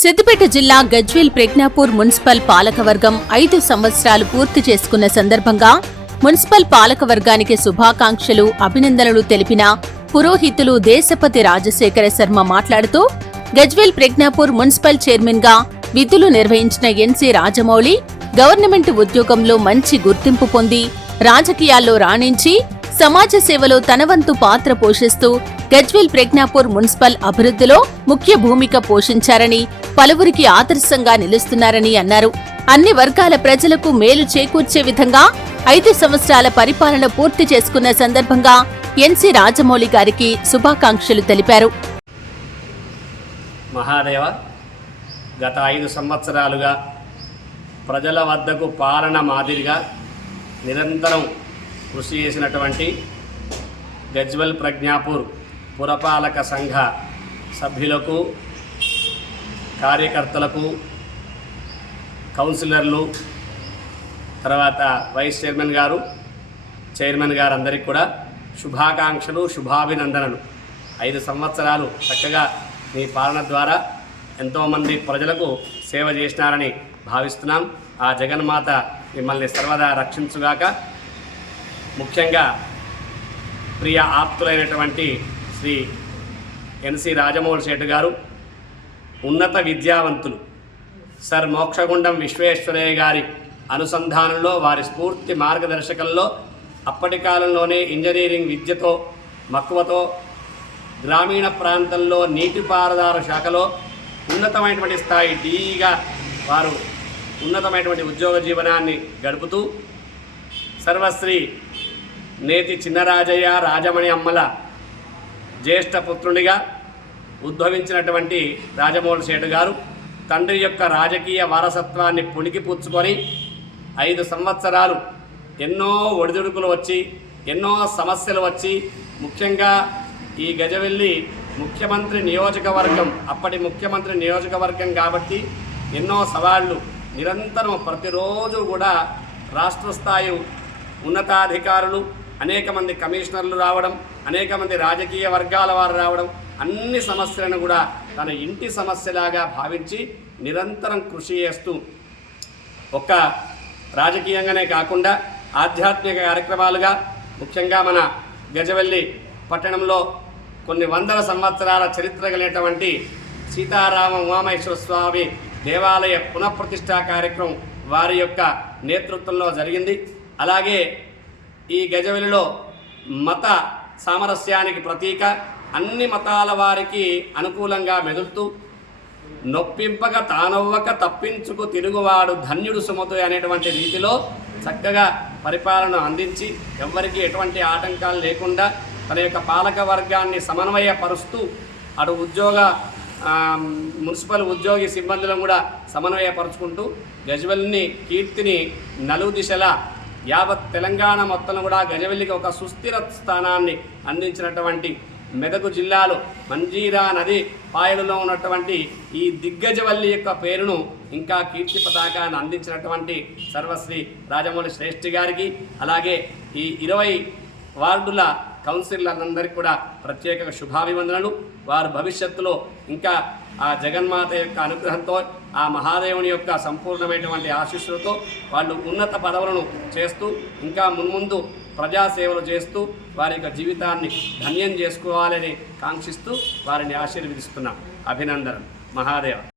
సిద్దిపేట జిల్లా గజ్వేల్ ప్రజ్ఞాపూర్ మున్సిపల్ పాలకవర్గం ఐదు సంవత్సరాలు పూర్తి చేసుకున్న సందర్భంగా మున్సిపల్ పాలకవర్గానికి శుభాకాంక్షలు అభినందనలు తెలిపిన పురోహితులు దేశపతి రాజశేఖర శర్మ మాట్లాడుతూ గజ్వేల్ ప్రజ్ఞాపూర్ మున్సిపల్ చైర్మన్గా విధులు నిర్వహించిన ఎన్సీ రాజమౌళి గవర్నమెంట్ ఉద్యోగంలో మంచి గుర్తింపు పొంది రాజకీయాల్లో రాణించి సమాజ సేవలో తనవంతు పాత్ర పోషిస్తూ గజ్వేల్ ప్రజ్ఞాపూర్ మున్సిపల్ అభివృద్ధిలో ముఖ్య భూమిక పోషించారని పలువురికి ఆదర్శంగా నిలుస్తున్నారని అన్నారు. అన్ని వర్గాల ప్రజలకు మేలు చేకూర్చే విధంగా ఐదు సంవత్సరాల పరిపాలన పూర్తి చేసుకున్న సందర్భంగా ఎన్సి రాజమౌళి గారికి శుభాకాంక్షలు తెలిపారు. మహాదేవ గత ఐదు సంవత్సరాలుగా ప్రజల వద్దకు పాలన మాదిరిగా నిరంతరం కృషి చేసినటువంటి గజ్వల్ ప్రజ్ఞాపూర్ పురపాలక సంఘ సభ్యులకు కార్యకర్తలకు కౌన్సిలర్లు తర్వాత వైస్ చైర్మన్ గారు చైర్మన్ గారు అందరికీ కూడా శుభాకాంక్షలు శుభాభినందనలు. ఐదు సంవత్సరాలు చక్కగా మీ పాలన ద్వారా ఎంతోమంది ప్రజలకు సేవ చేసినారని భావిస్తున్నాం. ఆ జగన్మాత మిమ్మల్ని సర్వదా రక్షించుగాక ముఖ్యంగా ప్రియ ఆప్తులైనటువంటి శ్రీ ఎన్సి రాజమౌళి శెట్టి గారు ఉన్నత విద్యావంతులు సర్ మోక్షగుండం విశ్వేశ్వరయ్య గారి అనుసంధానంలో వారి స్ఫూర్తి మార్గదర్శకంలో అప్పటి కాలంలోనే ఇంజనీరింగ్ విద్యతో మక్కువతో గ్రామీణ ప్రాంతంలో నీటిపారుదల శాఖలో ఉన్నతమైనటువంటి స్థాయి డీగా వారు ఉన్నతమైనటువంటి ఉద్యోగ జీవనాన్ని గడుపుతూ సర్వశ్రీ నేతి చిన్నరాజయ్య రాజమణి అమ్మల జ్యేష్ఠ పుత్రునిగా ఉద్భవించినటువంటి రాజమోహన్ శేఠు గారు తండ్రి యొక్క రాజకీయ వారసత్వాన్ని పుణికిపుచ్చుకొని ఐదు సంవత్సరాలు ఎన్నో ఒడిదుడుకులు వచ్చి ఎన్నో సమస్యలు వచ్చి ముఖ్యంగా ఈ గజవెల్లి ముఖ్యమంత్రి నియోజకవర్గం అప్పటి ముఖ్యమంత్రి నియోజకవర్గం కాబట్టి ఎన్నో సవాళ్ళు నిరంతరం ప్రతిరోజు కూడా రాష్ట్ర స్థాయి ఉన్నతాధికారులు అనేక మంది కమిషనర్లు రావడం అనేక మంది రాజకీయ వర్గాల వారు రావడం అన్ని సమస్యలను కూడా తన ఇంటి సమస్యలాగా భావించి నిరంతరం కృషి చేస్తూ ఒక్క రాజకీయంగానే కాకుండా ఆధ్యాత్మిక కార్యక్రమాలుగా ముఖ్యంగా మన గజవెల్లి పట్టణంలో కొన్ని వందల సంవత్సరాల చరిత్ర కలిగినటువంటి సీతారామ ఉమామేశ్వర స్వామి దేవాలయ పునఃప్రతిష్ఠా కార్యక్రమం వారి యొక్క నేతృత్వంలో జరిగింది. అలాగే ఈ గజవెలిలో మత సామరస్యానికి ప్రతీక అన్ని మతాల వారికి అనుకూలంగా మెదులుతూ నొప్పింపక తానవ్వక తప్పించుకు తిరుగువాడు ధన్యుడు సుమతు అనేటువంటి రీతిలో చక్కగా పరిపాలన అందించి ఎవ్వరికీ ఎటువంటి ఆటంకాలు లేకుండా తన యొక్క పాలక వర్గాన్ని సమన్వయపరుస్తూ అటు ఉద్యోగ మున్సిపల్ ఉద్యోగి సిబ్బందులను కూడా సమన్వయపరుచుకుంటూ గజ్వల్ని కీర్తిని నలుగు యావత్ తెలంగాణ మొత్తం కూడా గజవెల్లికి ఒక సుస్థిర స్థానాన్ని అందించినటువంటి మెదకు జిల్లాలో మంజీరా నది పాయలులో ఉన్నటువంటి ఈ దిగ్గజవల్లి యొక్క పేరును ఇంకా కీర్తి పతాకాన్ని అందించినటువంటి సర్వశ్రీ రాజమౌళి శ్రేష్ఠి గారికి అలాగే ఈ ఇరవై వార్డుల కౌన్సిలర్లందరికీ కూడా ప్రత్యేక శుభాభివందనలు. వారు భవిష్యత్తులో ఇంకా ఆ జగన్మాత యొక్క అనుగ్రహంతో ఆ మహాదేవుని యొక్క సంపూర్ణమైనటువంటి ఆశీస్సులతో వాళ్ళు ఉన్నత పదవులను చేస్తూ ఇంకా మున్ముందు ప్రజాసేవలు చేస్తూ వారి యొక్క జీవితాన్ని ధన్యం చేసుకోవాలని కాంక్షిస్తూ వారిని ఆశీర్వదిస్తున్నాం. అభినందనం. మహాదేవ.